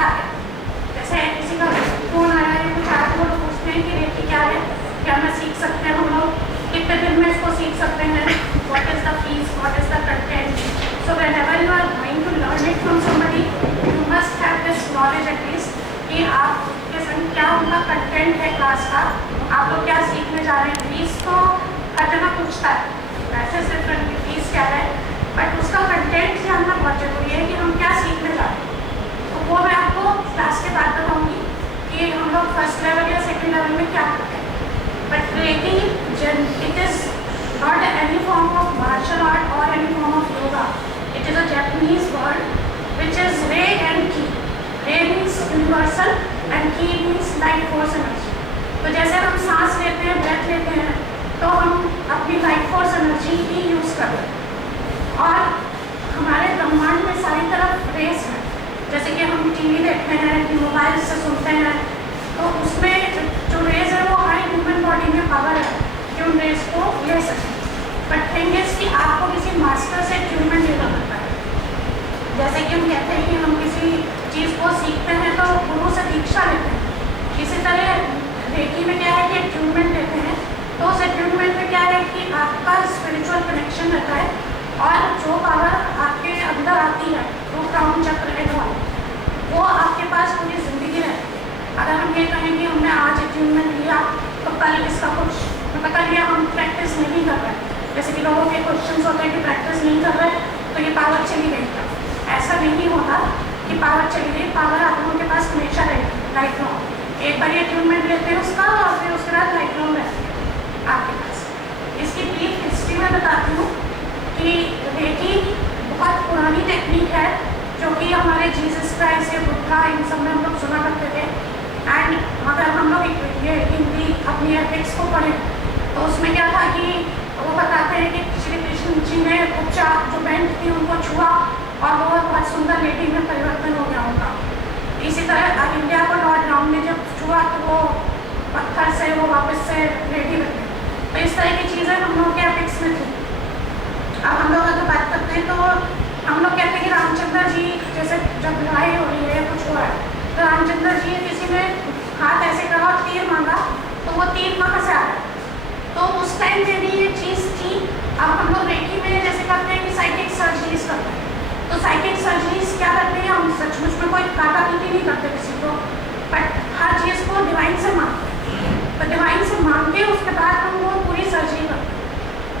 क्या है। जैसे किसी का फोन आया है कुछ आया तो वो लोग पूछते हैं कि रेकी क्या है, क्या मैं सीख सकते हैं, हम लोग कितने दिन में इसको सीख सकते हैं, what is the fees, what is the content. So whenever you are going to learn it from somebody you must have this knowledge at least कि आपके संग क्या उनका कंटेंट है क्लास का, आप लोग क्या सीखने जा रहे हैं। फीस तो हर जगह पूछता है, वैसे सिर्फ फीस क्या है, बट उसका कंटेंट जानना बहुत जरूरी है कि हम क्या सीखने जा रहे हैं। तो वो मैं आपको क्लास के बाद बताऊँगी कि हम लोग फर्स्ट लेवल या सेकेंड लेवल में क्या करते हैं। But reiki it is not any form of martial art or any form of yoga. It is a Japanese word which is Rei and Ki. Rei means universal and Ki means life force energy. तो जैसे हम सांस लेते हैं, breath लेते हैं, तो हम अपनी लाइफ फोर्स एनर्जी ही यूज़ करते हैं। और हमारे ब्रह्मांड में सारी तरफ रेस है, जैसे कि हम टीवी देखते हैं, मोबाइल से सुनते हैं, तो उसमें जो रेस है वो हमारी ह्यूमन बॉडी में पावर है कि उन रेस को ले सकें। बट थिंग इज कि आपको किसी मास्टर से ट्यूनमेंट लेना पड़ता है। जैसे कि हम कहते हैं कि हम किसी चीज़ को सीखते हैं तो गुरु से दीक्षा लेते हैं, इसी तरह रेकी में क्या है कि ट्यूनमेंट लेते हैं। तो उस ट्यूनमेंट में क्या है कि आपका स्पिरिचुअल कनेक्शन रहता है और जो पावर आपके अंदर आती है वो क्राउन चक्र है वो आपके पास पूरी ज़िंदगी रहती है। अगर हम ये कहें कि हमने आज ट्यूनमेंट लिया तो कल इसका कुछ पता लिया, हम प्रैक्टिस नहीं कर रहे, जैसे कि लोगों के क्वेश्चंस होते हैं कि प्रैक्टिस नहीं कर रहे तो ये पावर चली गई था। ऐसा नहीं होता कि पावर चली गई, पावर आप लोगों के पास हमेशा रहेगी लाइफ लॉन्ग। एक बार ये ट्यूनमेंट लेते हैं उसका और फिर उसके बाद लाइफ लॉन्ग रहती है आपके पास। इसकी ब्रीफ हिस्ट्री में बताती हूँ कि रेकी बहुत पुरानी टेक्निक है जो कि हमारे जीसस क्राइस्ट या बुद्धा इन सब में हम लोग सुना करते थे। एंड अगर हम लोग ये हिंदी अपनी एथिक्स को पढ़ें तो उसमें क्या था कि वो बताते हैं कि श्री कृष्ण जी ने उपचार जो बैंड थी उनको छुआ और वो बहुत सुंदर लेडी में परिवर्तन हो गया उनका। इसी तरह इंडिया को लॉर्ड राम ने जब छुआ तो वो पत्थर से वो वापस से लेडी बन गए। तो इस तरह की चीज़ें हम लोग के एथिक्स में थी। अब हम लोग अगर बात करते हैं तो हम लोग कहते हैं कि रामचंद्र जी जैसे जब लड़ाई हो रही है कुछ हुआ है तो रामचंद्र जी किसी ने हाथ ऐसे करा और तीर मांगा तो वो तीर कहाँ से आ रहा है। तो उस टाइम पे भी ये चीज़ थी। अब हम लोग रेकी में जैसे करते हैं कि साइकिक सर्जरीज करते हैं, तो साइकिक सर्जरीज क्या करते हैं, हम सचमुच में कोई काटा पीटी नहीं करते किसी को, बट हर चीज़ को डिवाइन से मांगते हैं। तो डिवाइन से मांग के उसके बाद हम वो पूरी सर्जरी करते हैं।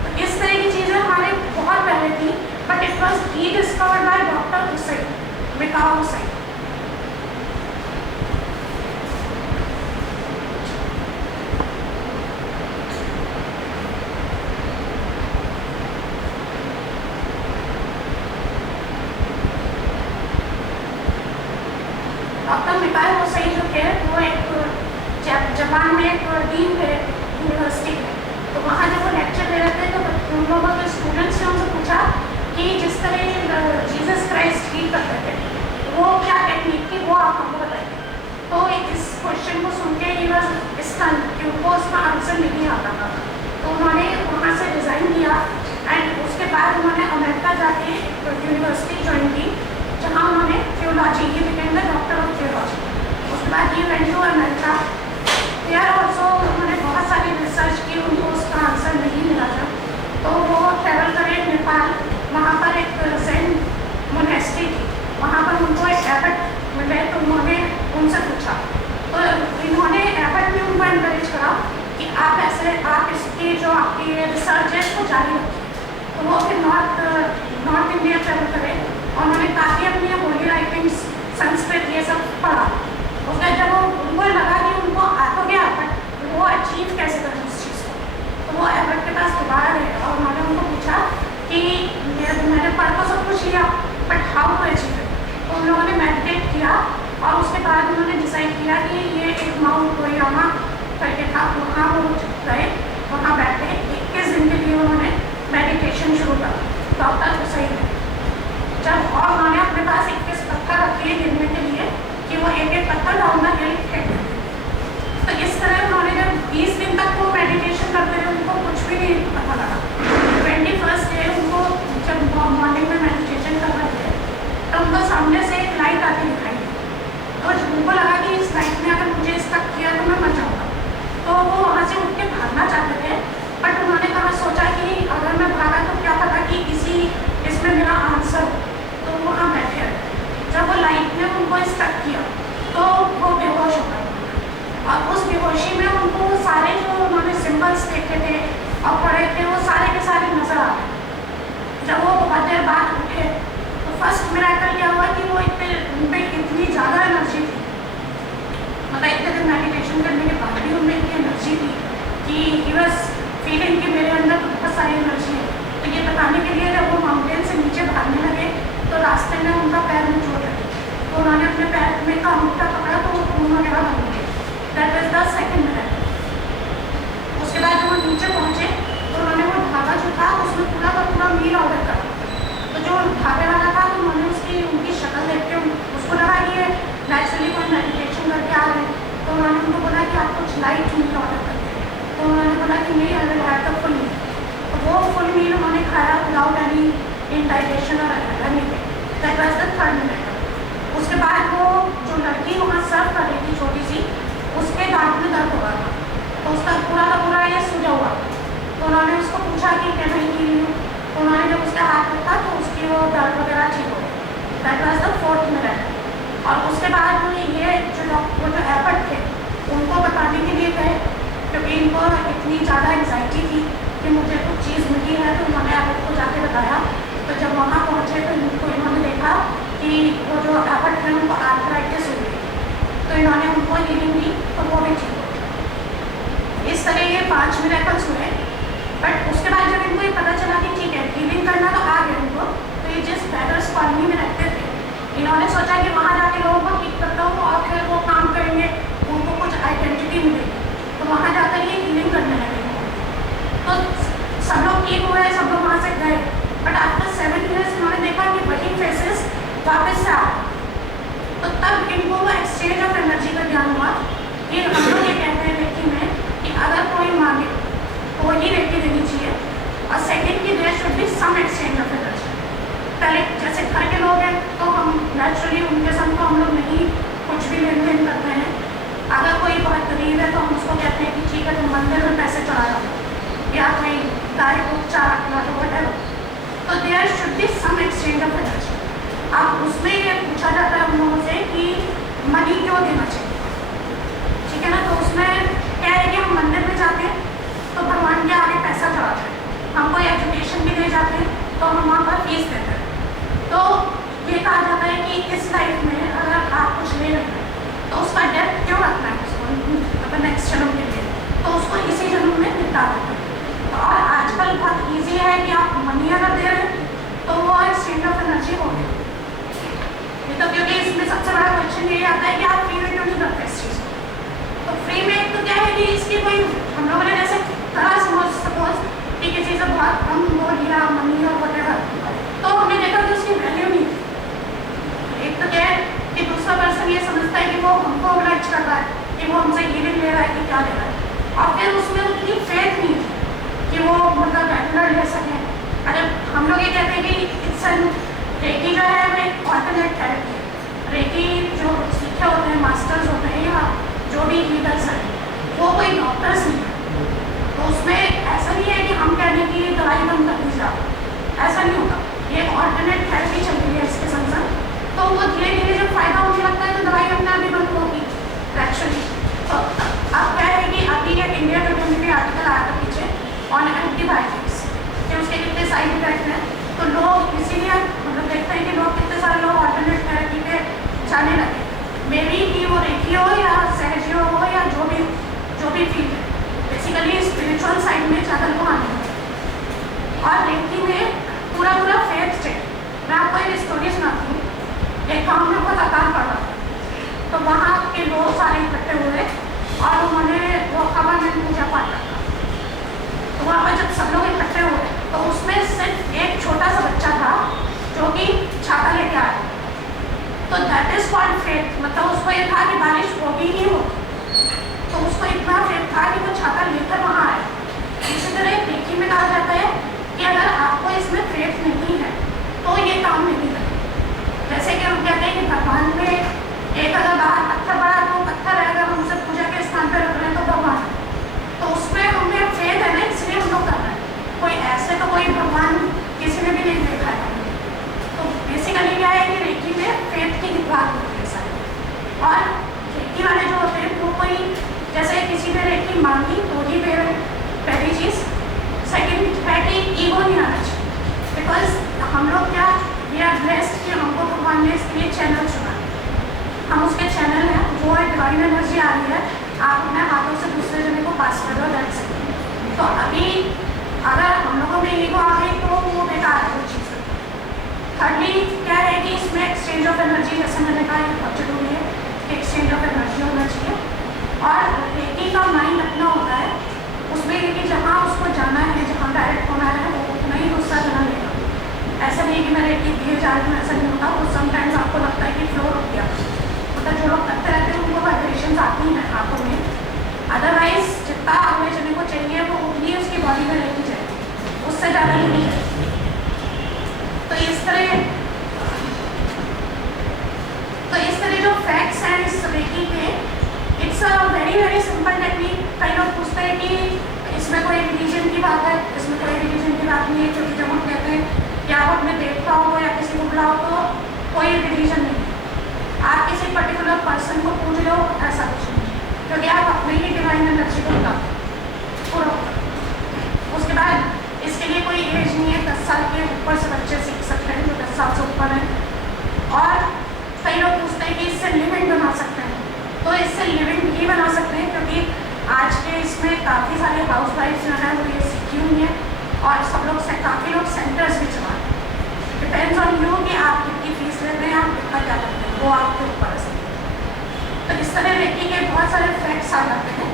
तो इस तरह की चीज़ें हमारे बहुत पहले थी, but it was rediscovered by doctor Hussain, Mikao Hussain. Doctor Mikao Hussain जो थे वो एक जापान में एक डीन थे यूनिवर्सिटी में। तो वहाँ जब वो लेक्चर दे रहे थे तो उन लोगों के स्टूडेंट्स ने उनसे पूछा कि जिस तरह जीसस क्राइस्ट हील करते थे वो क्या टेक्निक थी वो आप हमको बताइए। तो इस क्वेश्चन को सुन के ही बस स्टन कि उनको उसका आंसर नहीं आता था। तो उन्होंने वहाँ से रिज़ाइन किया एंड उसके बाद उन्होंने अमेरिका जाके एक यूनिवर्सिटी ज्वाइन की जहाँ उन्होंने theology he became the doctor of theology. उसके बाद he went to America, there also उन्होंने बहुत सारी रिसर्च की, उनको उसका आंसर नहीं मिला जब तो वो ट्रैवल करे नेपाल। वहाँ पर एक ज़ेन मोनेस्ट्री थी, वहाँ पर उनको एक एबट मिले तो उन्होंने उनसे पूछा तो इन्होंने एबट में उनको एनकरेज करा कि आप ऐसे आप इसकी जो आपकी रिसर्च है इसको जारी रखिए। तो वो फिर नॉर्थ इंडिया ट्रैवल करे और उन्होंने काफ़ी अपनी होली राइटिंग्स संस्कृत ये सब पढ़ा। उसका जब उनको लगा कि उनको आ तो गया बट वो अचीव कैसे करें उस चीज़ को, तो वो एबट के पास दोबारा गए और उन्होंने उनको पूछा कि मैंने पढ़ तो सब कुछ लिया but how to achieve it. तो उन लोगों ने मेडिटेट किया और उसके बाद उन्होंने डिसाइड किया कि ये एक माउंट कोरियामा करके था, वहाँ वो गए, वहाँ बैठे 21 दिन के लिए उन्होंने मेडिटेशन शुरू करा डॉक्टर हुसैन ने। जब और उन्होंने अपने पास 21 पत्थर रखे गिरने के लिए कि वो एक एक पत्थर डाउन द हिल फेंक। तो इस तरह उन्होंने जब 20 दिन तक वो मेडिटेशन करते रहे उनको कुछ भी नहीं पता लगा। 21st डे उनको जब मॉर्निंग में मेडिटेशन कर रहे थे तो उनको सामने से एक लाइट आती दिखाई दी। जब वो बहुत देर बाद उठे तो फर्स्ट मिरेकल क्या हुआ कि वो उन पे इतनी ज़्यादा एनर्जी थी, मतलब इतने दिन मेडिटेशन करने के बाद भी उनमें इतनी एनर्जी थी कि ही वाज फीलिंग कि मेरे अंदर तो बहुत सारी एनर्जी है। तो ये बताने के लिए जब वो माउंटेन से नीचे भागने लगे तो रास्ते में उनका पैर में चोट लगी, तो उन्होंने अपने पैर में का अंगूठा पकड़ा तो वो खून वगैरह बन गए। That was the second miracle. उसके बाद जब वो नीचे पहुँचे तो उन्होंने वो धागा जो था उसमें पूरा का पूरा मील ऑर्डर करा। तो जो धागे वाला था तो उन्होंने उनकी शक्ल देख के उसको लगा कि ये नेचुरली कोई मेडिटेशन करके आ रहे हैं, तो उन्होंने उनको बोला कि आप कुछ लाइट मील ऑर्डर करते हैं। तो उन्होंने बोला कि नहीं, I will have the full meal. तो वो फुल मील उन्होंने खाया विदाउट एनी इंडाइजेशन और anything. That was the third miracle. उसके बाद वो जो लड़की वहाँ सर्व कर रही थी छोटी सी, उसके दांत में दर्द हो रहा था, तो उसका पूरा का पूरा ये सूजा हुआ। तो उन्होंने उसको पूछा कि क्या नहीं की हूँ, तो उन्होंने जब उसका हाथ रखा तो उसकी वो दर्द वगैरह ठीक हो गई। That was the fourth miracle. और उसके बाद ये वो जो एफर्ट थे उनको बताने के लिए गए, क्योंकि इनको इतनी ज़्यादा एंग्जाइटी थी कि मुझे कुछ चीज़ मिली है, तो उन्होंने एफर्ट को जाके बताया। तो जब वहाँ पहुँचे तो इन्होंने देखा कि वो जो एफर्ट है उनको आर्थराइटिस हो गई, तो इन्होंने उनको हीलिंग दी तो वो भी ठीक हो गई। इस तरह ये 5 मिरेकल्स हुए। बट उसके बाद जब इनको ये पता चला कि ठीक है हीलिंग करना तो आ गया इनको, तो ये जिस बेगर्स कॉलोनी में रहते थे इन्होंने सोचा कि वहाँ जाके लोगों को ठीक करता हूँ और फिर वो काम करेंगे, उनको कुछ आइडेंटिटी मिलेगी, तो वहाँ जाकर ये हीलिंग करने लगे। तो सब लोग ठीक हुए, सब लोग वहाँ से गए। बट आफ्टर 7 years इन्होंने देखा कि वही फेसेस वापस से आ, तो तब इनको वो एक्सचेंज ऑफ एनर्जी का ज्ञान हुआ कि हम लोग ये कहते हैं रेकी में कि अगर कोई मांगे तो वही रेकी देनी चाहिए, और सेकेंड की there should be some exchange of energy. पहले जैसे घर के लोग हैं तो हम नेचुरली उनके संग तो हम लोग नहीं कुछ भी लेन देन करते हैं। अगर कोई बहुत गरीब है तो हम उसको कहते हैं कि ठीक है तुम मंदिर में पैसे चढ़ा दो, या कोई गाय को चारा खिला दो, वटेवर। तो there should be some exchange of energy. अब उसमें ये पूछा जाता है हम लोगों से कि मनी क्यों देना चाहिए, ठीक है ना। तो उसमें क्या है कि हम मंदिर में जाते हैं तो भगवान के आगे पैसा चढ़ाते हैं, हम कोई एजुकेशन भी ले जाते हैं तो हम वहाँ पर फीस देते हैं। तो ये कहा जाता है कि इस लाइफ में अगर आप कुछ ले रहे हैं तो उसका डेट क्यों रखना है उसको, मतलब नेक्स्ट जन्म के लिए, तो उसको इसी जन्म में निपटा देते हैं। और आजकल बहुत ईजी है कि आप मनी अगर दे रहे हैं तो वो एक्सचेंज ऑफ एनर्जी हो गई। तो क्योंकि इसमें सबसे बड़ा क्वेश्चन ये आता है कि आप फ्री में क्यों नहीं करते इस चीज़ को। तो फ्री में तो क्या है कि इसकी कोई हम लोगों ने जैसे तरह सपोज कि किसी से बहुत कम वो लिया मनी और वटेवर, तो हमने देखा कि उसकी वैल्यू नहीं थी। एक तो क्या है कि दूसरा पर्सन ये समझता है कि वो हमको ऑब्लाइज कर रहा है, कि वो हमसे हीलिंग ले रहा है कि क्या ले रहा है, और फिर उसमें उतनी फेथ नहीं थी कि वो मतलब रेगुलर ले सकें। अरे हम लोग ये कहते हैं कि इट्स रेकी जो है वो एक ऑल्टरनेट थेरेपी है। रेकी जो सीखे होते हैं मास्टर्स होते हैं या जो भी हीलर्स हैं वो कोई डॉक्टर्स नहीं है, तो उसमें ऐसा नहीं है कि हम कहने की दवाई बंद कर दीजिए आप, ऐसा नहीं होता। ये ऑल्टरनेट थेरेपी चल रही है इसके संग संग, तो वो धीरे धीरे जब फायदा होने लगता है तो दवाई अपने आप ही बंद होगी एक्चुअली। तो अब क्या है कि अभी एक इंडिया टुडे में भी आर्टिकल आया था पीछे ऑन एंटीबायोटिक्स कि उसके कितने साइड इफेक्ट हैं, तो लोग इसीलिए हम लोग देखते हैं कि लोग कितने सारे लोग ऑल्टरनेट थेरेपी पे जाने लगे। मे बी कि वो रेकी हो या सहजियो हो या जो भी फील्ड है, बेसिकली स्पिरिचुअल साइड में ज़्यादा लोग आने लगे। और रेकी में पूरा फेथ चाहिए। मैं आपको एक स्टोरी सुनाती हूँ। एक गाँव में बहुत अकाल पड़ रहा था, तो वहाँ के लोग सारे इकट्ठे हुए और उन्होंने वो खबर में पूजा पाठ रखा। तो वहाँ पर जब सब लोग इकट्ठे हुए तो उसमें सिर्फ एक छोटा सा बच्चा था जो कि छाता लेके आया। तो दैट इज कॉल्ड फेथ, मतलब उसको ये था कि बारिश होगी ही होगी, तो उसको इतना फेथ था कि वो छाता लेकर वहाँ आया। इसी तरह रेकी में कहा जाता है कि अगर आपको इसमें फेथ नहीं है तो ये काम नहीं करेगा। जैसे कि हम कहते हैं कि भगवान में एक अगर बाहर पत्थर पड़ा तो पत्थर अगर हम उसे पूजा के स्थान पर रख रहे हैं तो भगवान, तो उसमें हमें फेथ है ना, इसलिए हम लोग कर रहे हैं। कोई ऐसे तो कोई भगवान किसी ने भी नहीं देखा है। तो बेसिकली क्या है कि रेकी में फेथ की बात होती है सारी। और रेकी वाले जो होते हैं वो कोई जैसे किसी ने रेकी मांगी तो ही दे रहे, पहली चीज़। सेकेंड है कि ईगो नहीं आना चाहिए, बिकॉज अभी अगर हम लोगों में ईगो आ गई तो वो बेकार है वो चीज़। थर्डली क्या है कि इसमें एक्सचेंज ऑफ एनर्जी, जैसे मैंने कहा ये बहुत जरूरी है कि एक्सचेंज ऑफ एनर्जी होना चाहिए। और रेकी का माइंड अपना होता है, उसमें रेकी जहाँ उसको जाना है, जहाँ डायरेक्ट होना है, वो उतना ही गुस्सा करना लेगा। ऐसा नहीं कि मैं रेकी दिए जा रही हूँ, ऐसा नहीं होता। वो समटाइम्स आपको लगता है कि फ्लो रुक गया, मतलब जो लोग करते रहते हैं उनको वाइब्रेशंस आती हैं हाथों में, अदरवाइज जितना अगले जने को चाहिए वो उतनी उसकी बॉडी में लेके जाएगी, उससे ज़्यादा नहीं है। तो इस तरह जो फैक्ट्स हैं इस रेकी के, it's a very simple technique. कई लोग पूछते हैं कि इसमें कोई रिलीजन की बात है, इसमें कोई रिलीजन की बात नहीं है, क्योंकि जब हम कहते हैं कि आप अपने देवताओं को या किसी को बुलाओ तो कोई रिलीजन नहीं है। आप किसी पर्टिकुलर पर्सन को पूछ लो, ऐसा कुछ नहीं, क्योंकि आप अपने ही डिवाइन एनर्जी को बुलाओ पूरा। उसके बाद इसके लिए कोई एज नहीं है, 10 साल के ऊपर से बच्चे सीख सकते हैं, जो 10 साल से ऊपर है। और कई लोग पूछते हैं कि इससे लिविंग बना सकते हैं, तो इससे लिविंग भी बना सकते हैं, क्योंकि आज के इसमें काफ़ी सारे हाउस वाइफ जो है वो ये सीखी हुई हैं, और सब लोग से काफ़ी लोग सेंटर्स भी चलाते हैं। डिपेंड्स ऑन यू कि आप कितनी फीस लेते हैं, आप कितना क्या करते हैं, वो आपके ऊपर है। तो इस तरह रेकी के बहुत सारे फैक्ट्स आ जाते हैं।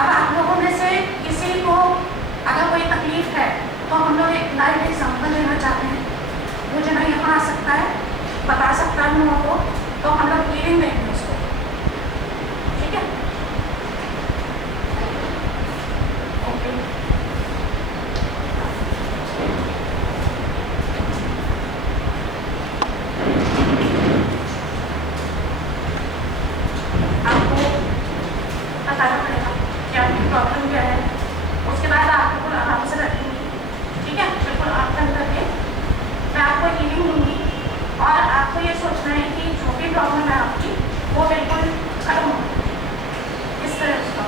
अब आप लोगों में से किसी को अगर कोई तकलीफ है तो हम लोग एक लाइव एग्जाम्पल लेना चाहते हैं। वो जो है यहाँ आ सकता है, बता सकता है हम लोगों को, तो हम लोग हीलिंग देंगे उसको, ठीक है? ओके, आपको बताना पड़ेगा कि आपकी प्रॉब्लम क्या है। उसके बाद आप बिल्कुल आराम से रखेंगे, ठीक है? बिल्कुल आप बंद करके मैं आपको हीलिंग दूंगी, और आपको ये सोचना है कि जो भी प्रॉब्लम है आपकी वो बिल्कुल खत्म हो, इस तरह उसका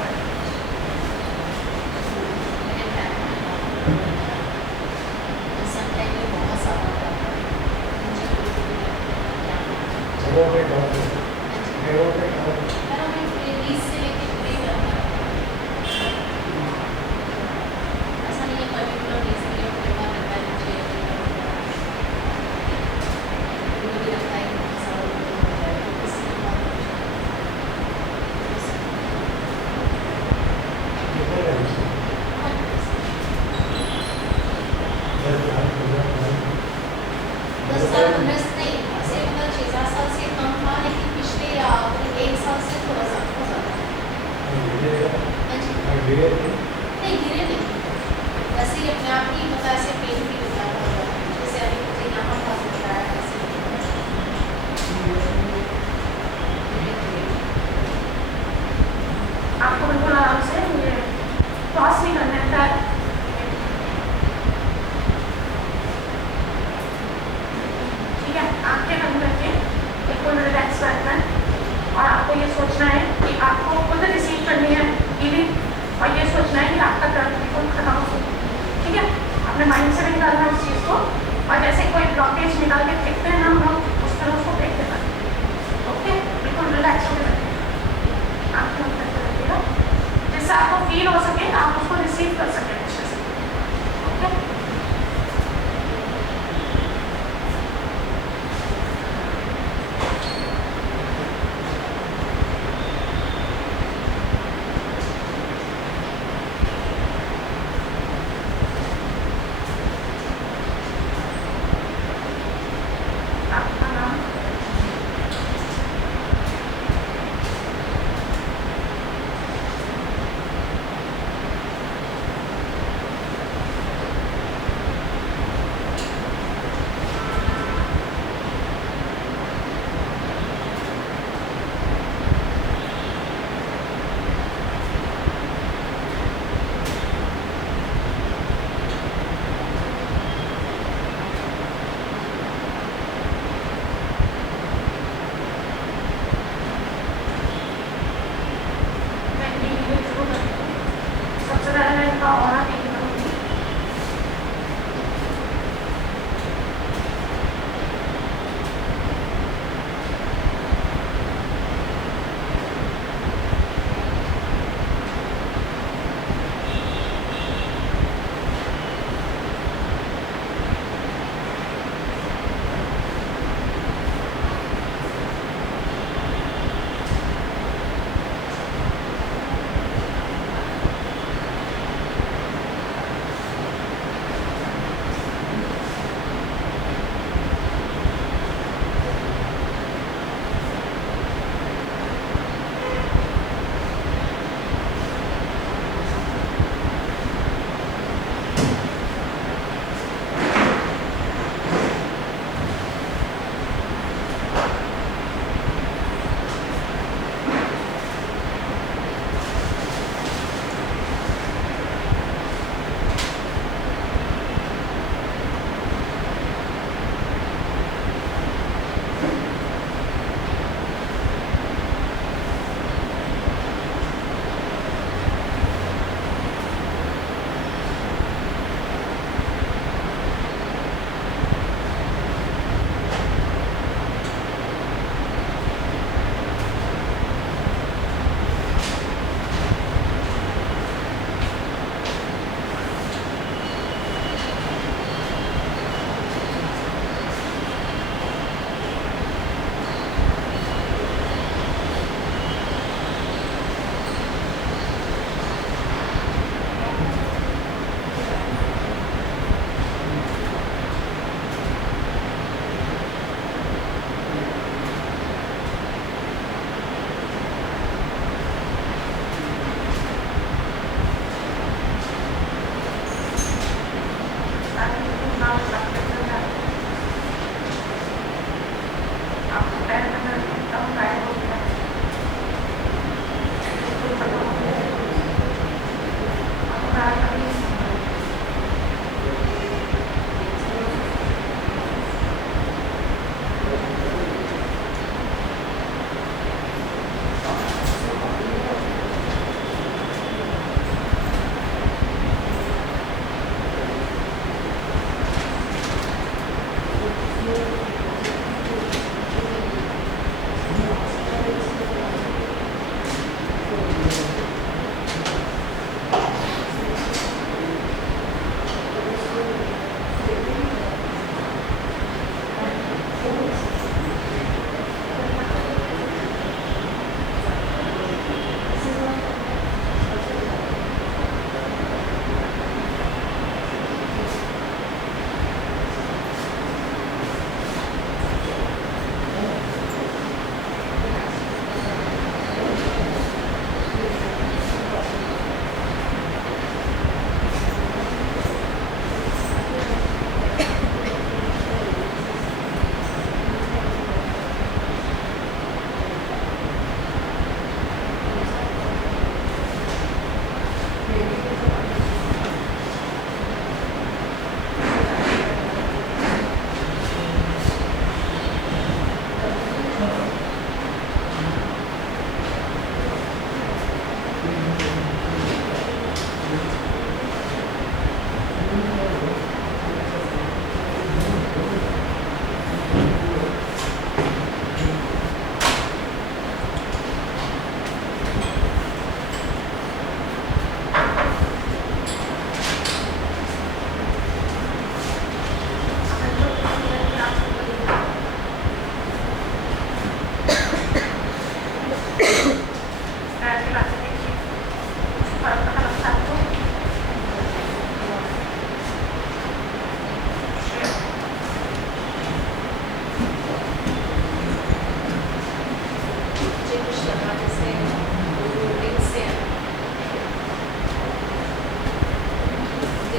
आपको बिल्कुल आराम से ये क्रॉस नहीं करना है पैर, ठीक है? आंखें बंद करके बिल्कुल रिलैक्स करना है, और आपको ये सोचना है कि आपको खुद रिसीव करनी है हीलिंग, और ये सोचना है कि आपका दर्द बिल्कुल खत्म हो, ठीक है? अपने माइंड से भी निकालना है उस चीज़ को, और जैसे कोई ब्लॉकेज निकाल के फेंकते हैं ना हम लोग, उस तरह उसको फेंक देना है। ओके, बिल्कुल रिलैक्स होकर रखिए, आँखें बंद करके रखिएगा, जिससे आपको फील हो सके, आप उसको रिसीव कर सकें अच्छे से। ओके, आपका नाम,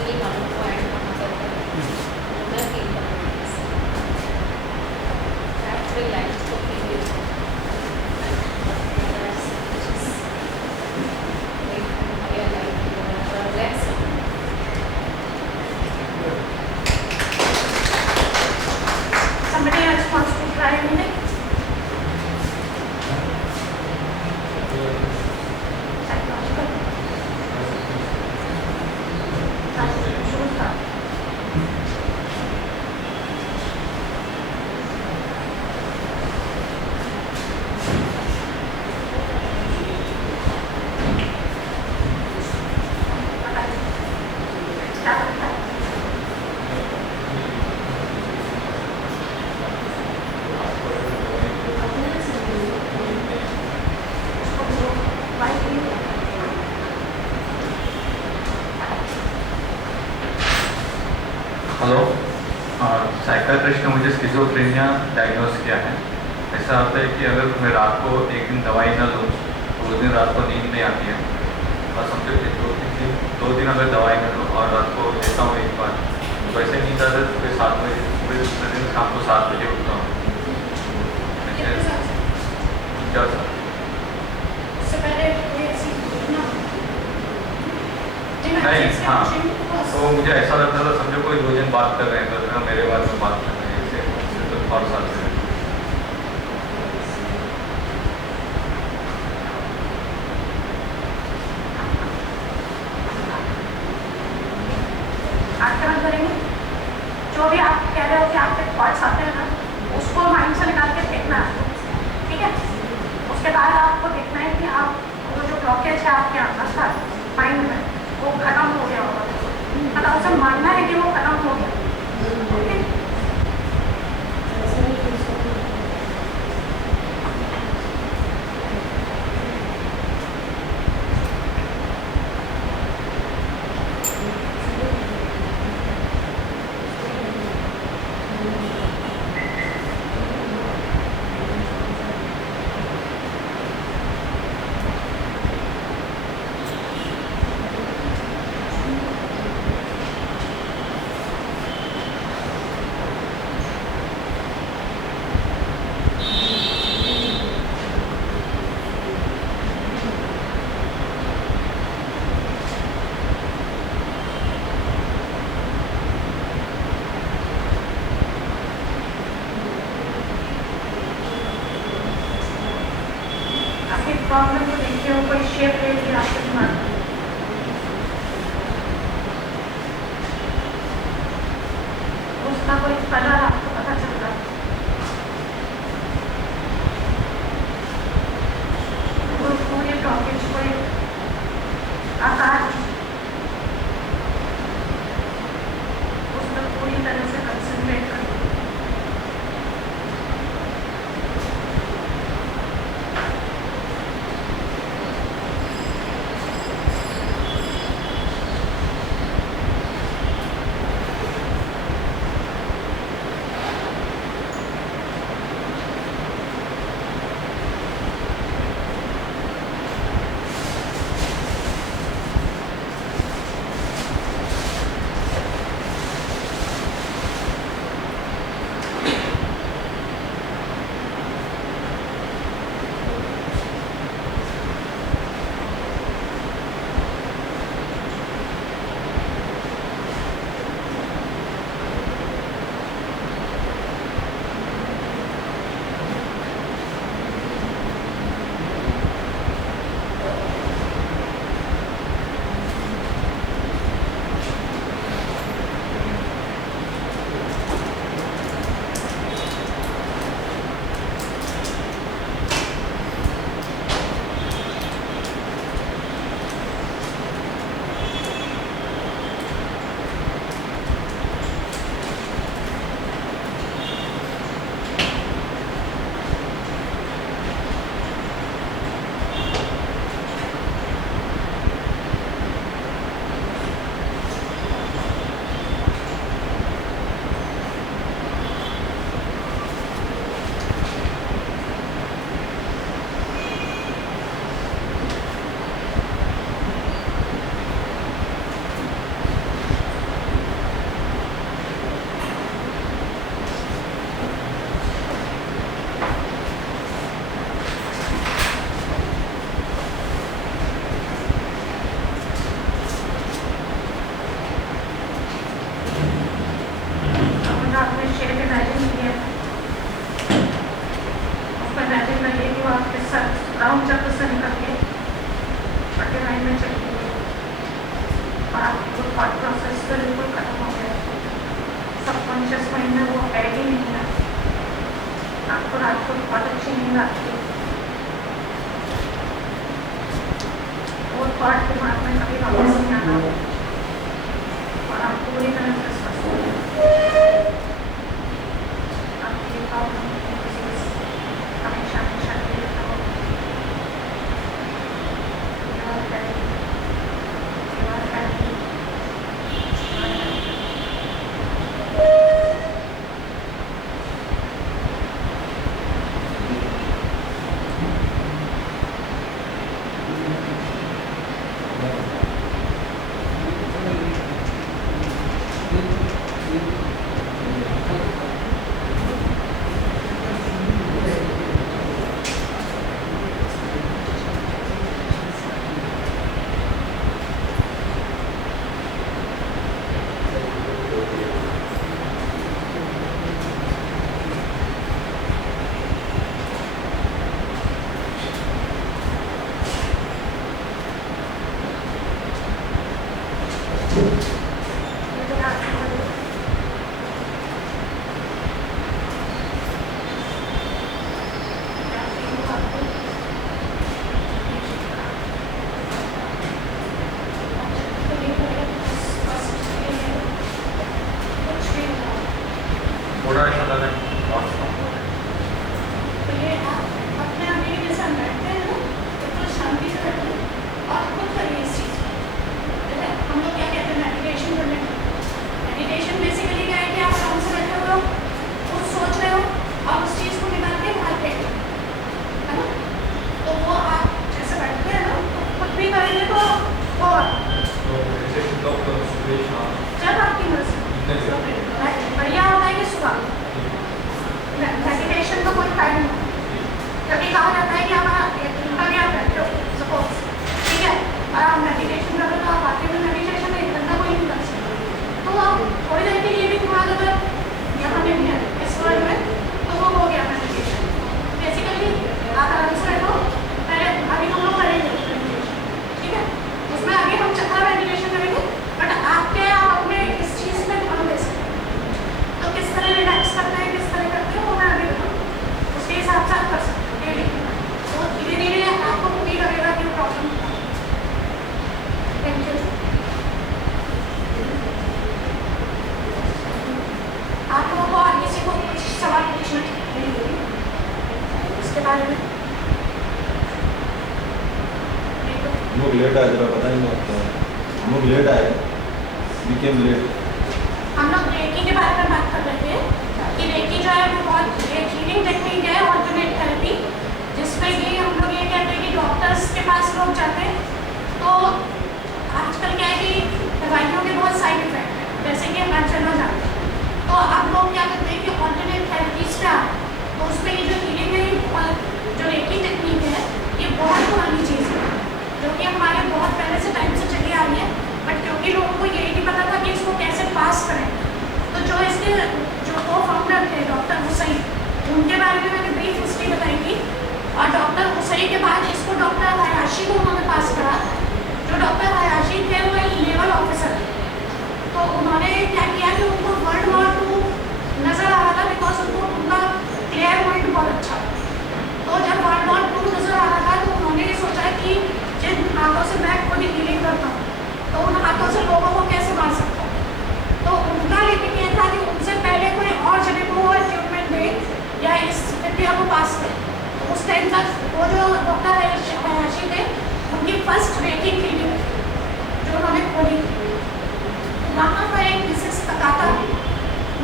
नहीं मालूम वो एंड कहाँ तक है, मैं फील करूँगी दैट रिलैक्स को feel Somebody else wants to try anything? Psychological. Shows that. Hello, psychiatrist ने मुझे स्किज़ोफ्रेनिया डायग्नोज किया है। ऐसा होता है कि अगर मैं रात को एक दिन दवाई ना लूँ तो उस दिन रात को नींद नहीं आती है, और समझो कि दो दिन अगर दवाई ना लूँ और रात को लेता हूँ एक बार तो वैसे नींद आता है, सुबह 7 बजे, सुबह दूसरे दिन शाम को 7 बजे उठता हूँ। क्या सर? उससे पहले कोई ऐसी घटना नहीं, हाँ, तो मुझे ऐसा लगता था समझो कोई 2 जन बात कर रहे हैं तो मेरे बारे में बात कर रहे हैं, ऐसे तो और साथ में आक्रमण करेंगे। जो भी आप कह रहे हो कि आपके थॉट्स आते हैं ना, उसको माइंड से निकाल के फेंकना है, ठीक है? उसके बाद आपको देखना है कि आप वो जो ब्लॉकेज है आपके अंदर माइंड में, वो खत्म हो गया होगा, मतलब उसे मानना है कि वो खत्म हो गया, ओके? प्रॉब्लम को देखिए, वो कोई शेप ले लिया आपके दिमाग में, उसका कोई कलर आपको पता चल रहा है, वो पूरे ब्लॉकेज कोई आकार उस पर पूरी तरह से कंसंट्रेट कर। थॉट प्रोसेस बिल्कुल खत्म हो गया, सबकॉन्शियस माइंड में वो है ही नहीं है। आपको रात को बहुत अच्छी नींद आती है, वो थॉट दिमाग में कभी वापस नहीं आता और आप पूरी तरह से स्वस्थ हो जाते। आपकी प्रॉब्लम हमेशा हमेशा के लिए खत्म होगी। You are healthy. You are healthy. You are healthy. थोड़ा ऐसा लगा बहुत कम हो रहा है। तो ये आप अपने आप ही जैसा बैठते हैं ना, तो शांति से बैठिए और खुद करिए इस चीज़ को। जैसे हम लोग क्या कहते हैं मेडिटेशन करने को। मेडिटेशन बेसिकली क्या है कि आप आराम से बैठे हुए हो, कुछ सोच रहे हो और उस चीज़ को निकाल के बाहर फेंक दो, है ना। तो वो आप जैसे बैठते हैं ना, तो खुद भी करेंगे तो और जब आपकी मर्जी बढ़िया होता है कि सुबह मेडिटेशन का कोई टाइम नहीं। कभी कहा जाता है कि आप इनका क्या करते हो सपोज, ठीक है, और आप मेडिटेशन कर रहे हो तो आप आके भी मेडिटेशन नहीं करना, कोई नहीं कर सकता। तो आप थोड़ी देर के लिए भी दिमाग अगर यहाँ पे नहीं है इस वर्ल्ड में, तो वो हो गया मेडिटेशन। बेसिकली आप आराम से बैठो, पहले अभी हम लोग करेंगे मेडिटेशन, ठीक है, उसमें आगे हम चक्कर मेडिटेशन करेंगे, बट आप अपने इस चीज़ में ध्यान दे सकते हैं। तो किस तरह रिलैक्स करना है, किस तरह करते हैं, वो मैं आगे बताऊँ, उसके हिसाब से आप कर सकते हो डेली। तो धीरे धीरे आपको फील लगेगा कि प्रॉब्लम। Thank you. आप लोगों को और किसी को कुछ सवाल पूछना है उसके बारे में? हम लोग लेट आए, जरा पता नहीं लगता है। हम लोग लेट आए, बिकेम लेट। हम लोग रेकी के बारे में बात कर रहे थे कि रेकी जो है वो बहुत एक हीलिंग टेक्निक है, ऑल्टरनेट थेरेपी, जिसमें कि हम लोग ये कहते हैं कि डॉक्टर्स के पास लोग जाते हैं तो आजकल क्या है कि दवाइयों के बहुत साइड इफेक्ट हैं, जैसे कि हम चलना जानते हैं। तो अब लोग क्या करते हैं कि ऑल्टरनेट थेरेपीज पे आते हैं, तो उसमें ये जो हीलिंग है, जो रेकी टेक्निक है, ये बहुत पुरानी चीज़ है जो कि हमारे बहुत पहले से टाइम से चली आ रही है, बट क्योंकि लोगों को यही नहीं पता था कि इसको कैसे पास करें, तो जो इसके जो को फाउंडर थे डॉक्टर हुसैन, उनके बारे में मैंने ब्रीफ हिस्ट्री बताई थी। और डॉक्टर हुसैन के बाद इसको डॉक्टर हयाशी को उन्होंने पास करा। जो डॉक्टर हयाशी थे वो एक नेवल ऑफिसर थे, तो उन्होंने क्या किया कि उनको वर्ल्ड वॉर 2 नज़र आ रहा था, बिकॉज उनका क्लियर माइंड बहुत अच्छा था। तो जब वर्ल्ड वॉर 2 नज़र आ रहा था तो उन्होंने ये सोचा कि जिन हाथों से मैं खुद हीलिंग करता हूँ तो उन हाथों से लोगों को कैसे मार सकता हूँ। तो उनका लेकिन ये था कि उनसे पहले कोई और जने को वो इक्विपमेंट दे या इस विद्या को पास करे। तो उस टाइम तक वो जो डॉक्टर हयाशी थे, उनकी फर्स्ट रेकी क्लिनिक जो उन्होंने खोली, वहाँ पर एक मिसेस तकाता,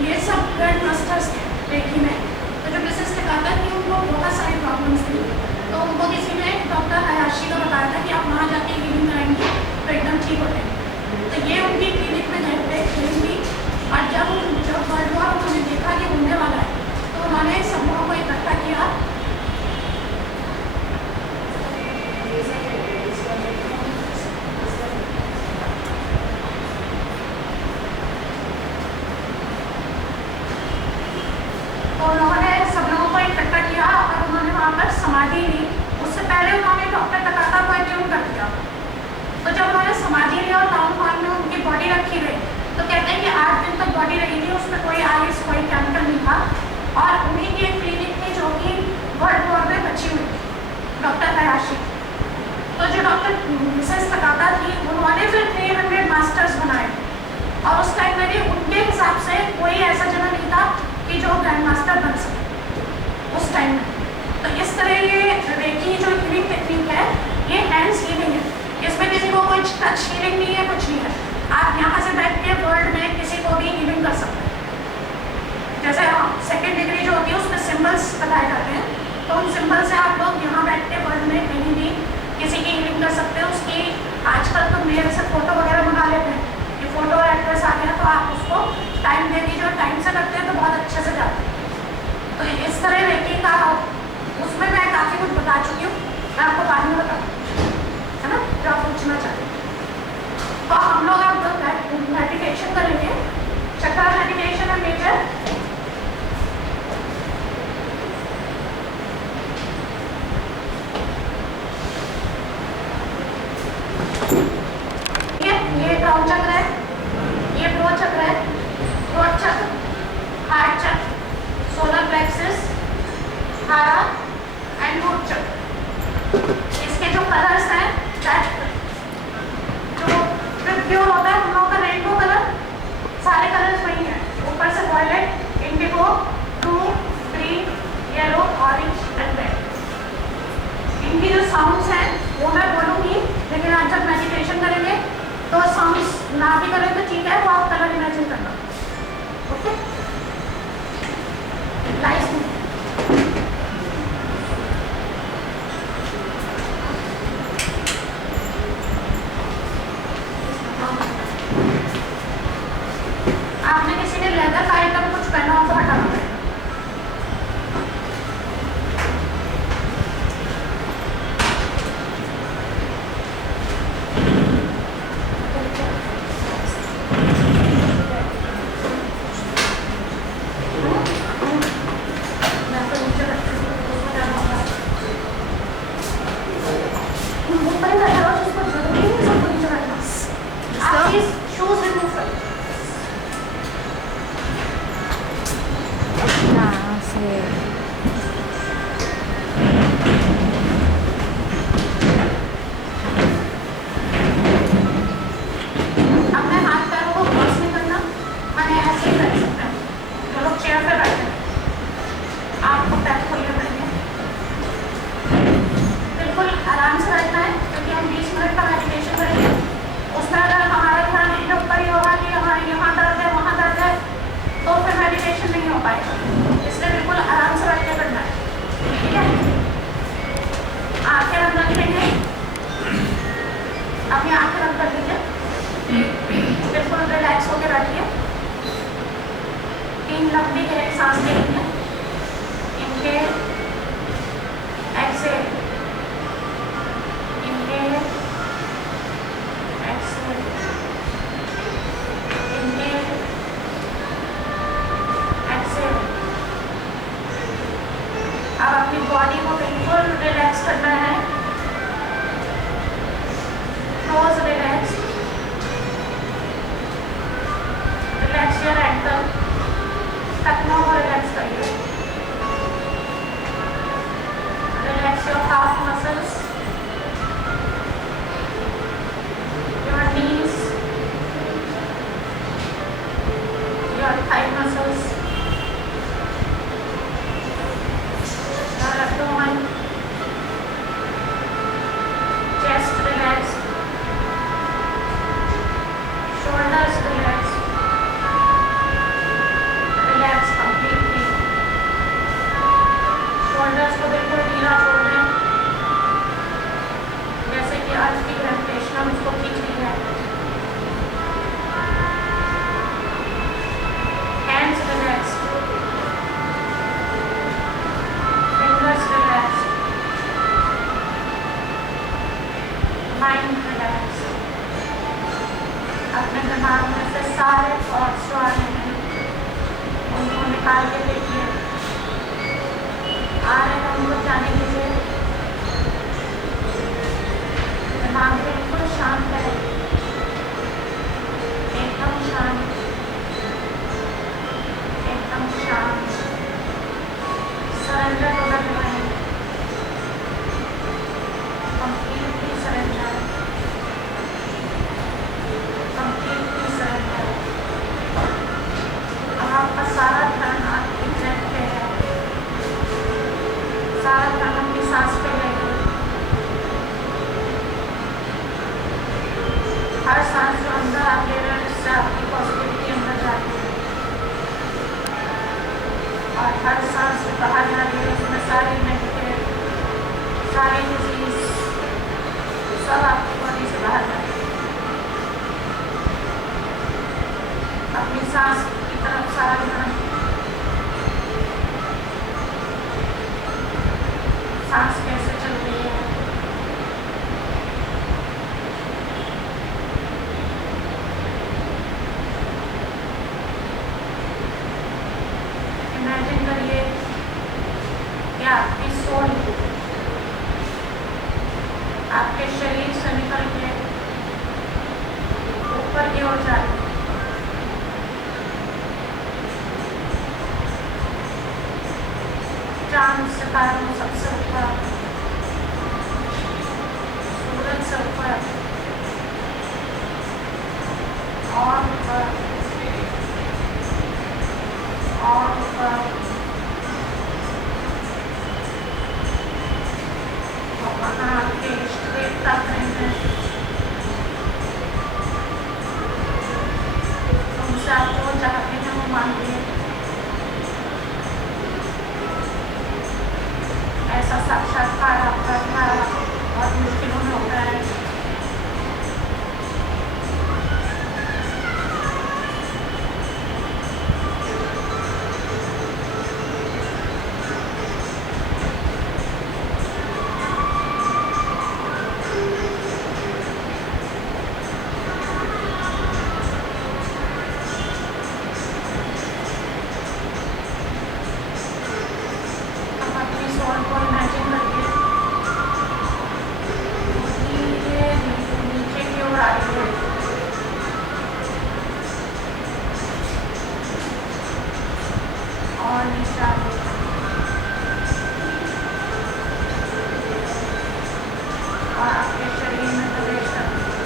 ये सब ब्लड मास्टर्स थे रेकी में। तो जो मिसेस तकाता थी उनको बहुत सारी प्रॉब्लम्स थी, तो उनको किसी ने डॉक्टर हयाशी का बताया था कि आप वहाँ जाके हीलिंग कराएंगे तो एकदम ठीक हो जाएंगे। तो ये उनकी क्लिनिक में गए थे हीलिंग की, और जब वर्ल्ड वॉर उन्होंने देखा कि होने वाला है तो उन्होंने सब लोगों को इकट्ठा किया। तो उन्होंने सब लोगों को इकट्ठा किया और उन्होंने वहाँ पर समाधि ली। उससे पहले उन्होंने डॉक्टर तकाता को ट्यून कर दिया। तो जब उन्होंने समाधि ली और टाउन हॉल में उनकी बॉडी रखी बॉडी रही थी उसमें कोई आइस कोई केमिकल नहीं था, और उन्हीं की एक क्लिनिक थी जो कि वर्ल्ड वॉर में बची हुई थी, डॉक्टर हयाशी। तो जो डॉक्टर मिसेस तकाता थी उन्होंने फिर 300 मास्टर्स बनाए, और उस टाइम में भी उनके हिसाब से कोई ऐसा जगह नहीं था कि जो ग्रैंड मास्टर बन सके उस टाइम में। तो इस तरह ये रेकी जो हीलिंग टेक्निक है ये हैंड्स हीलिंग है, इसमें किसी को कोई टच हीलिंग नहीं है, कुछ नहीं है। आप यहाँ से बैठ के वर्ल्ड में किसी को भी हीलिंग कर सकते हैं। जैसे सेकेंड डिग्री जो होती है उसमें सिम्बल्स बताए जाते हैं, तो उन सिम्बल से आप लोग यहाँ बैठ के वर्ल्ड में कहीं भी किसी की हीलिंग कर सकते हो। उसकी आजकल तो मेल से फ़ोटो वगैरह मंगा लेते हैं कि फ़ोटो और एड्रेस आ गया तो आप उसको टाइम दे दीजिए, और टाइम से करते हैं तो बहुत अच्छे से जाते हैं। तो इस तरह रेकी का उसमें मैं काफ़ी कुछ बता चुकी हूँ, मैं आपको बाद में बताऊँ, है ना, जो आप पूछना चाहते हैं। तो हम लोग अब मेडिटेशन करेंगे, चक्र मेडिटेशन है मेजर। ये क्राउन चक्र है, ये ब्रोच चक्र है, ब्रोच चक्र, हार्ट चक्र, सोलर प्लेक्सस, हारा एंड रूट चक्र। इसके जो कलर्स हैं जो प्योर होता है हम लोग का रेनबो कलर, सारे कलर्स वही हैं, ऊपर से violet, indigo, blue, green, yellow, orange and red. इनकी जो साउंड्स हैं वो मैं बोलूँगी, लेकिन आज जब मेडिटेशन करेंगे तो साउंड्स ना भी करें तो ठीक है, वो आप कलर इमेजिन करना। ओके, लाइट्स आपने किसी ने लेदर का आइटम कुछ पहना हो तो हटाना पड़ेगा। अपनी सांस की तरफ सारा ध्यान, सांस कैसे चल रही है। इमेजिन करिए कि आपकी सोल आपके शरीर से निकल के ऊपर की ओर जा रही है। चांद सितारों सबसे ऊपर, सूरज से ऊपर और ऊपर और ऊपर, और वहाँ आपके इष्ट देवता खड़े हैं, उनसे आप जो चाहते हैं वो मांगिए। ऐसा साक्षात्कार आपका बहुत मुश्किलों में होता है। हम अपनी सोल को इमेजिन करिए धीरे धीरे नीचे की ओर आ रही है, और नीचे आ रही है, और आपके शरीर में प्रवेश कर रही है।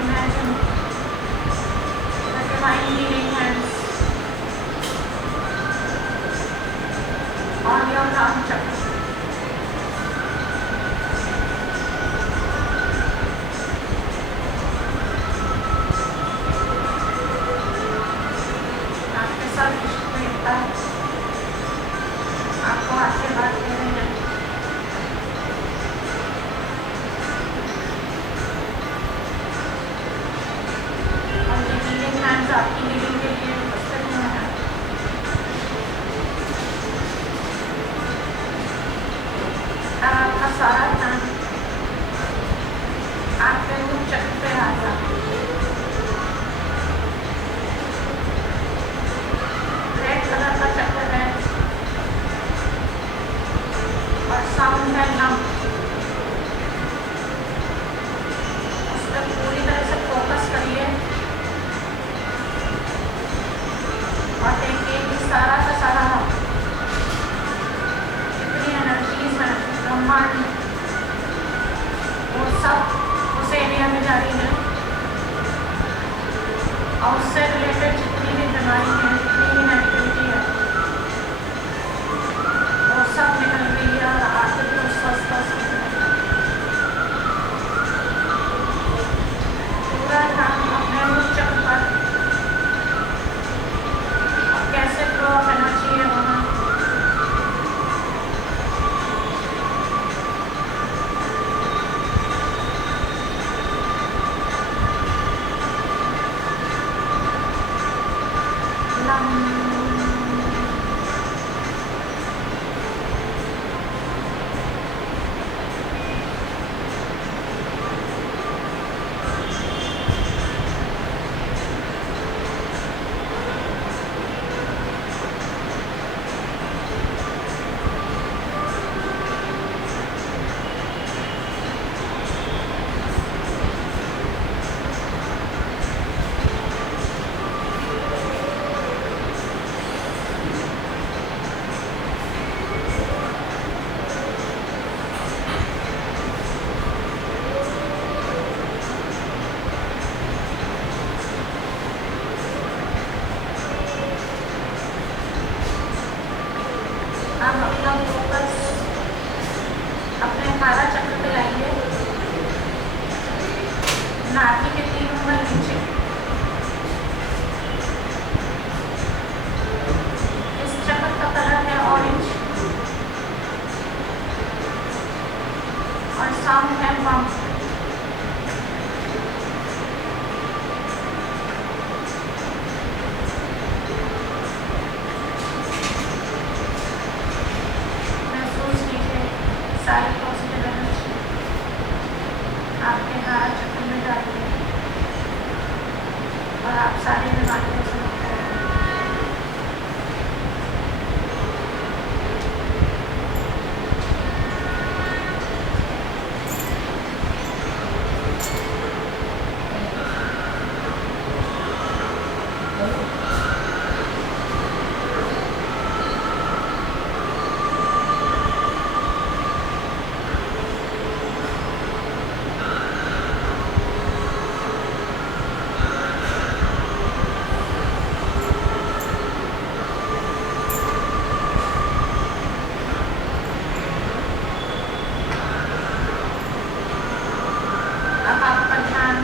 Imagine the divine healing hands on your crown chakra. आपके साथ इष्ट देवता आपको आशीर्वाद दे रहे हैं। और ये healing hands आपकी healing के लिए उपस्थित हुए हैं। अब आपका सारा ध्यान आपके रूप चक्र पे आ गया। रेड कलर का चक्र है और साउंड है नम। उस पर पूरी तरह से फोकस करिए और देखिए कि सारा का सारा जितनी एनर्जीज हैं ब्रह्मांड में, वो सब उस एरिया में जा रही है और उससे रिलेटेड जितनी भी बीमारी है, जितनी भी नेगेटिविटी है, वो सब निकल गई है और आप बिल्कुल स्वस्थ हो सकते हैं। पूरा ध्यान अपने रूप चक्र पर और कैसे फ्लो ऑफ एनर्जी है वहाँ। आप अपना फोकस अपने तारा चक्र पे लाइए, नाभि के 3 नंबर नीचे। इस चक्र का कलर है ऑरेंज और साउंड है बम। महसूस कीजिए सारी पॉजिटिव एनर्जी आपके हर चक्कर में डालिए और आप सारी बीमारियों से मुक्त रहें। अब आपका ध्यान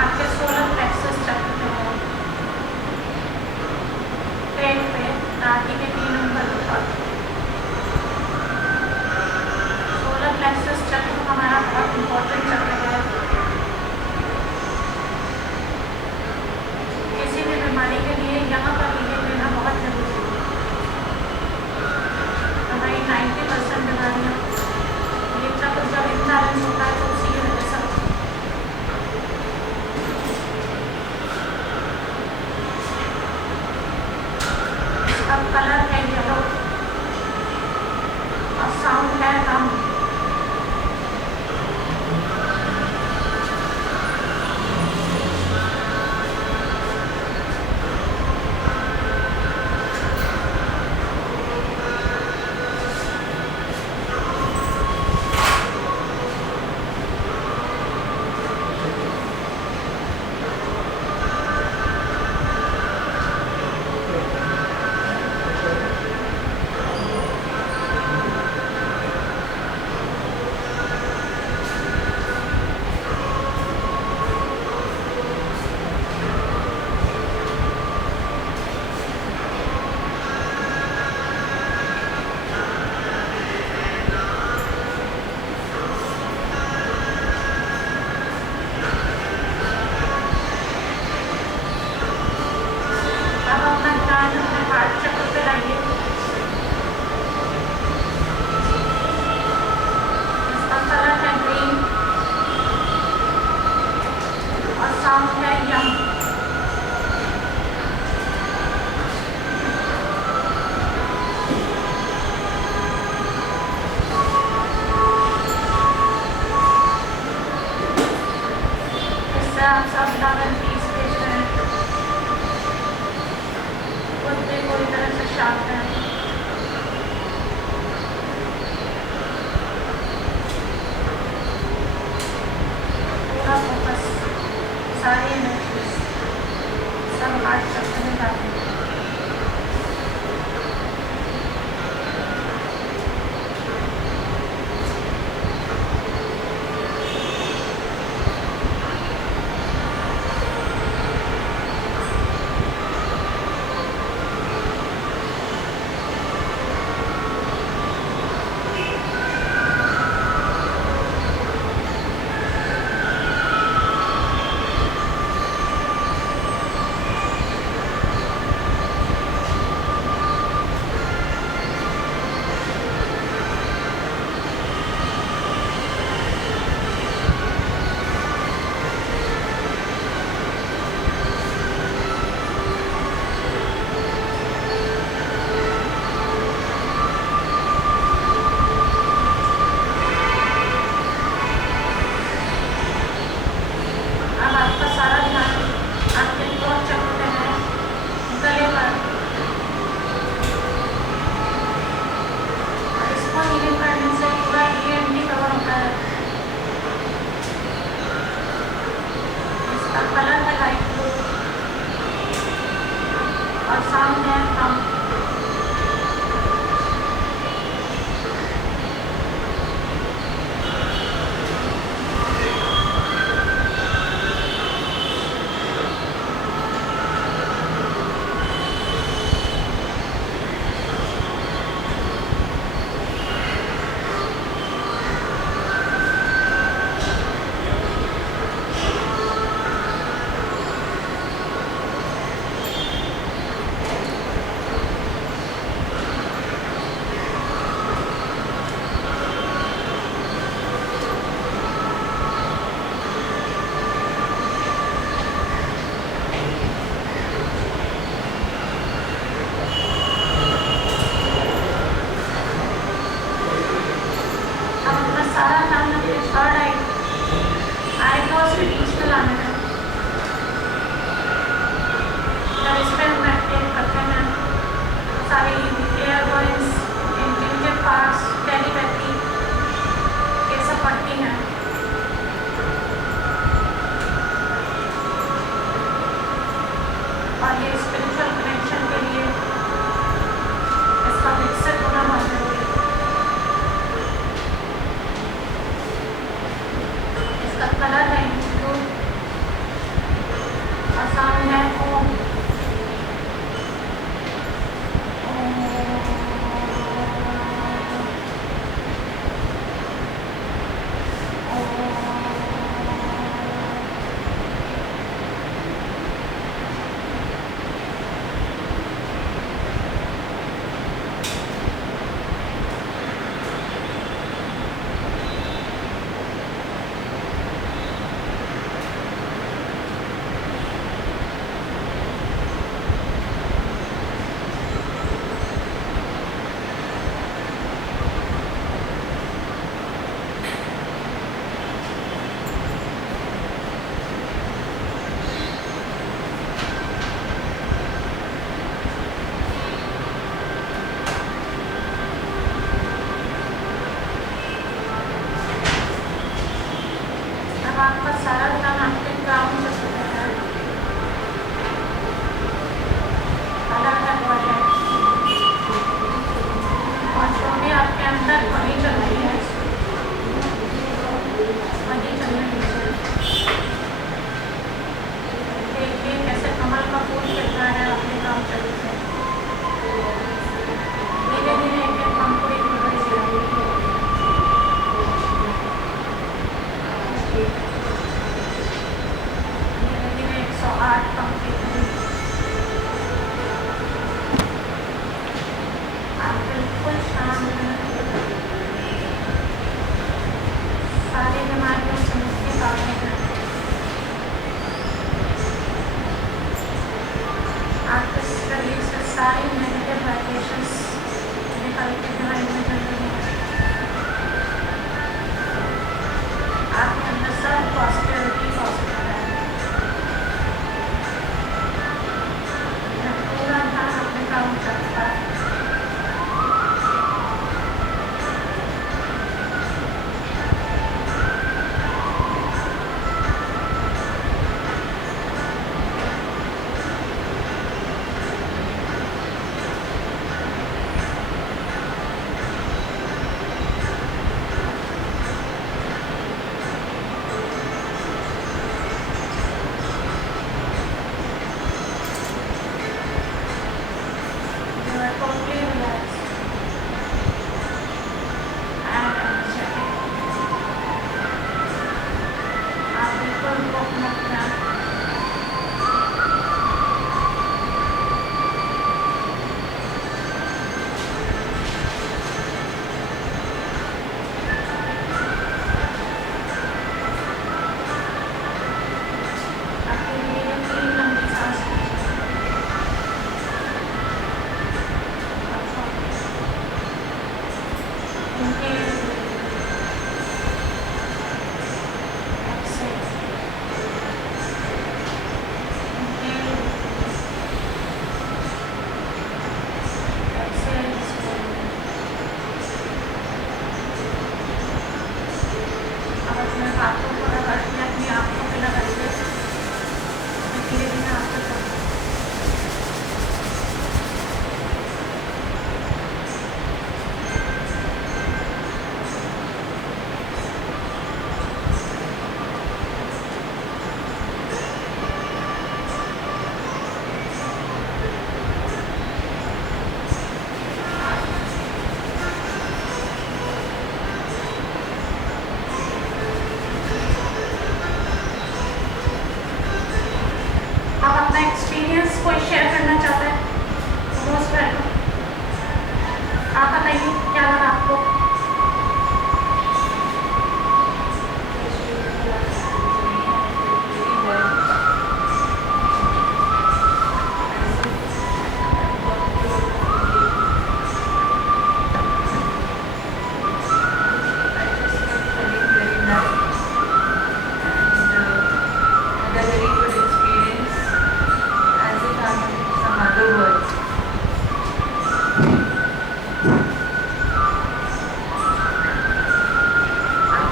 आपके सोलर प्लेक्सस चक्र पे है, पेट पे, नाभि के 3 नंबर पर। सोलर प्लेक्सस चक्र हमारा बहुत इम्पोर्टेंट चक्र है। किसी भी बीमारी के लिए यहाँ पर रीडिंग लेना बहुत जरूरी है। हमारी 90% बीमारियाँ ये चक्र जब इम्बैलेंस होता है तो उसी की वजह से होती है। इसका कलर है येलो और साउंड है हम। अब अपना ध्यान अपने हार्ट चक्र पे लाइए। इसका कलर है ग्रीन और साउंड है यम। इससे आप सब लव एंड पीस भेज रहे हैं, खुद भी पूरी तरह से शांत है। पूरा फोकस, सारी एनर्जी सब हार्ट चक्र में जाती है। सारा काम अपने थर्ड आई ब्रोज के बीच में लाना है। जब इस पर मेडिटेट करते हैं सारी एयर बॉइंस, इंटेलिजेंट पार्ट्स, टेलीपैथी ये सब पढ़ती हैं। और ये स्पिरिचुअल कनेक्शन के लिए इसका विकसित होना बहुत जरूरी है। इसका कलर है ब्लू और साउंड है ओम। ओम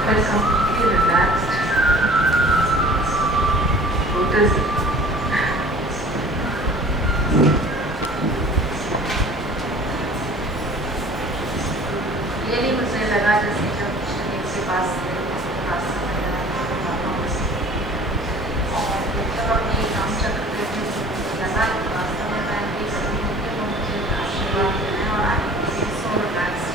felt completely relaxed. Totally. Really मुझे लगा जैसे जब शरीर के पास और जब अपने काम चक्र पे लगा वास्तव में मैं भी करती हूँ कि वो मुझे आशीर्वाद दें और I feel so relaxed.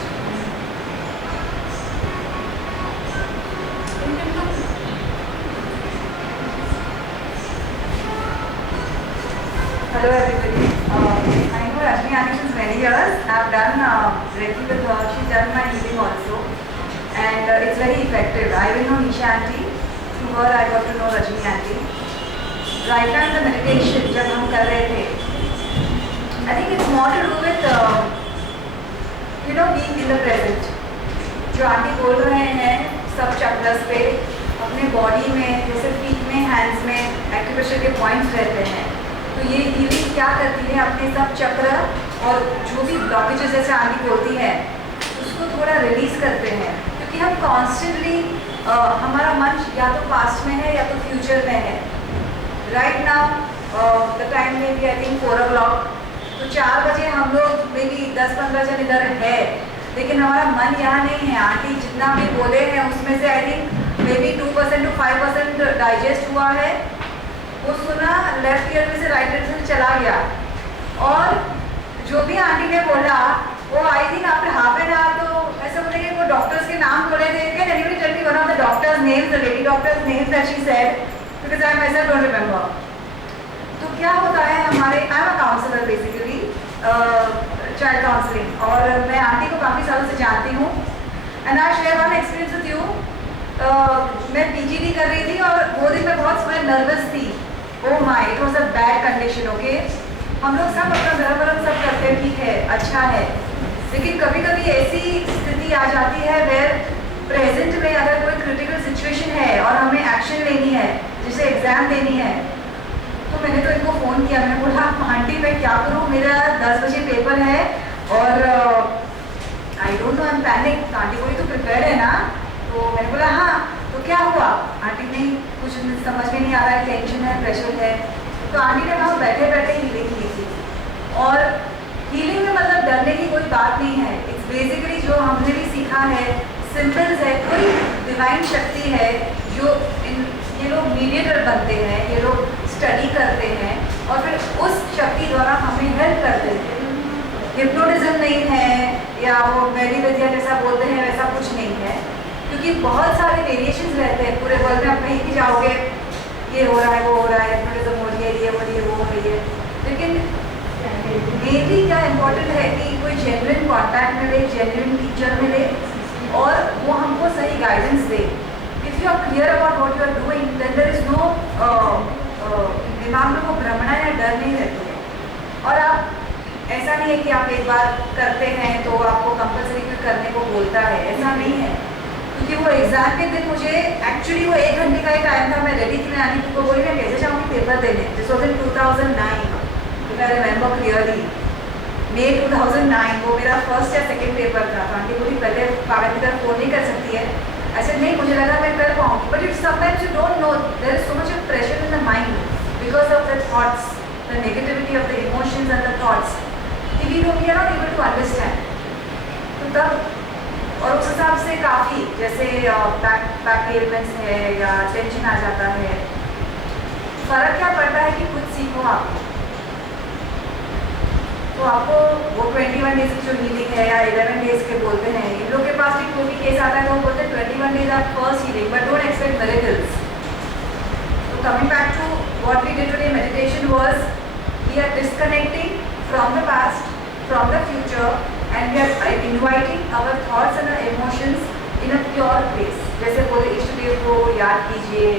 Hello everybody. I know Rajni Aunty since many years. I've done Reiki with her. She's done my healing also, and it's very effective. I even know Nisha Aunty. Through her, I got to know Rajni Aunty. Right now in the meditation, जब हम कर रहे थे, I think it's more to do with being in the present. जो aunty बोल रहे हैं सब चक्रस पे अपने बॉडी में जैसे फीट में, हैंड्स में एक्यूप्रेशर के पॉइंट्स रहते हैं. तो ये हीलिंग क्या करती है, अपने सब चक्र और जो भी ब्लॉकेजेस जैसे आंटी बोलती है उसको थोड़ा रिलीज करते हैं. क्योंकि हम कॉन्स्टेंटली हमारा मन या तो पास्ट में है या तो फ्यूचर में है. राइट नाउ द टाइम में भी आई थिंक 4 o'clock. तो 4 बजे हम लोग मे बी 10-15 जन इधर है, लेकिन हमारा मन यहाँ नहीं है. आंटी जितना भी बोले हैं उसमें से I think may be 2% to 5% digest हुआ है. वो सुना, लेफ्ट ईयर में से राइट ईयर में चला गया. और जो भी आंटी ने बोला वो I think after half an hour तो ऐसे बोले कि वो डॉक्टर्स के नाम बोले थे. Can anybody tell me one of the doctors names, the lady doctors names that she said, because I myself don't remember. तो क्या होता है हमारे, I am a counsellor basically, child counselling, और मैं आंटी को काफ़ी सालों से जानती हूँ. And I share one experience with you. मैं पीजीडी कर रही थी और वो दिन मैं बहुत मैं नर्वस थी. Oh my, it was a bad condition. Okay, हम लोग सब अपना धर्म सब करते हैं, ठीक है, अच्छा है, लेकिन कभी कभी ऐसी स्थिति आ जाती है वेयर प्रेजेंट में अगर कोई क्रिटिकल सिचुएशन है और हमें एक्शन लेनी है, जैसे एग्जाम देनी है. तो मैंने तो इनको फ़ोन किया, मैंने बोला आंटी मैं क्या करूँ, मेरा 10 बजे पेपर है और I don't know, I am panic. Aunty बोली तो प्रिपेयर्ड है ना? तो मैंने बोला हाँ. तो क्या हुआ? आंटी नहीं, कुछ समझ में नहीं आ रहा है, टेंशन है, प्रेशर है. तो आंटी ने वहाँ बैठे बैठे हीलिंग की थी. और हीलिंग में मतलब डरने की कोई बात नहीं है. इट्स बेसिकली जो हमने भी सीखा है, सिंपल्स है, कोई डिवाइन शक्ति है जो ये लोग मीडिएटर बनते हैं, ये लोग स्टडी करते हैं और फिर उस शक्ति द्वारा हमें हेल्प करते हैं. हिप्नोटिज्म नहीं है या वो मेरी विद्या जैसा बोलते हैं वैसा कुछ नहीं है, क्योंकि बहुत सारे वेरिएशंस रहते हैं पूरे वर्ल्ड में. आप कहीं भी जाओगे ये हो रहा है, वो हो रहा है, हिप्नोटिज्म हो रही है, ये हो रही है, वो हो रही है. लेकिन मेनली क्या इम्पोर्टेंट है कि कोई जेन्युइन कॉन्टैक्ट मिले, जेन्युइन टीचर मिले और वो हमको सही गाइडेंस दे. If you are clear about what you are doing then there is no दिमाग में वो भ्रमणा या डर नहीं रहती है. और आप ऐसा नहीं है कि आप एक बार करते हैं तो आपको कंपल्सरी कोई करने को बोलता है, ऐसा नहीं है. क्योंकि वो एग्जाम के दिन मुझे एक्चुअली वो 1 घंटे का ही टाइम था. मैं रेडी थी, मैं आनी को बोली मैं कैसे जाऊँगी पेपर देने. This was in 2009, I remember clearly. May 2009 वो मेरा फर्स्ट या सेकंड पेपर था. तो आंटी बोली पहले कागज की तरफ फ़ोन नहीं कर सकती है. ऐसे नहीं, मुझे लगा मैं कर पाऊँगी. But it's sometimes you don't know, there is so much of pressure in the mind because of the thoughts, the negativity of the emotions and the thoughts. We are not able to understand. तो तब और उस हिसाब से काफ़ी जैसे back elements है या टेंशन आ जाता है. फ़र्क क्या पड़ता है कि खुद सीखो आप. तो आपको वो 21 डेज की जो हीलिंग है या 11 डेज के बोलते हैं, इन लोग के पास भी कोई भी केस आता है तो वो बोलते हैं 21 days are first healing, but don't expect miracles. तो coming back to what we did today meditation was we are disconnecting from the past, from the future, and we are inviting our thoughts and our emotions in a pure place. जैसे बोले इष्ट देव को याद कीजिए,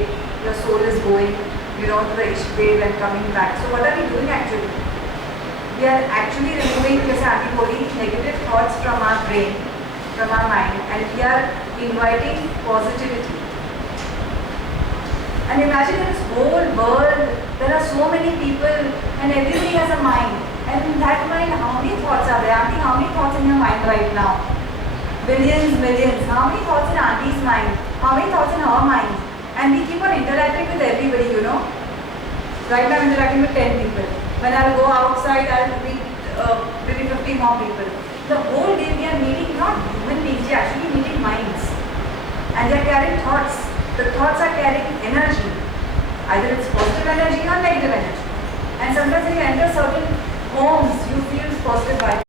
your soul is going to the isht dev and coming back. So what are we doing actually? We are actually removing, जैसे aunty बोली, negative thoughts from our brain, from our mind, and we are inviting positivity. And imagine in this whole world, there are so many people, and everybody has a mind. And in that mind, how many thoughts are there? Auntie, how many thoughts in your mind right now? Billions, millions. How many thoughts in Auntie's mind? how many thoughts in our mind, and we keep on interacting with everybody, you know. Right now I'm interacting with 10 people. When I'll go outside, I'll meet maybe 50 more people. The whole day we are meeting not human beings, we are actually meeting minds. And they are carrying thoughts. The thoughts are carrying energy. Either it's positive energy or negative energy. And sometimes when you enter certain homes, you feel positive vibes.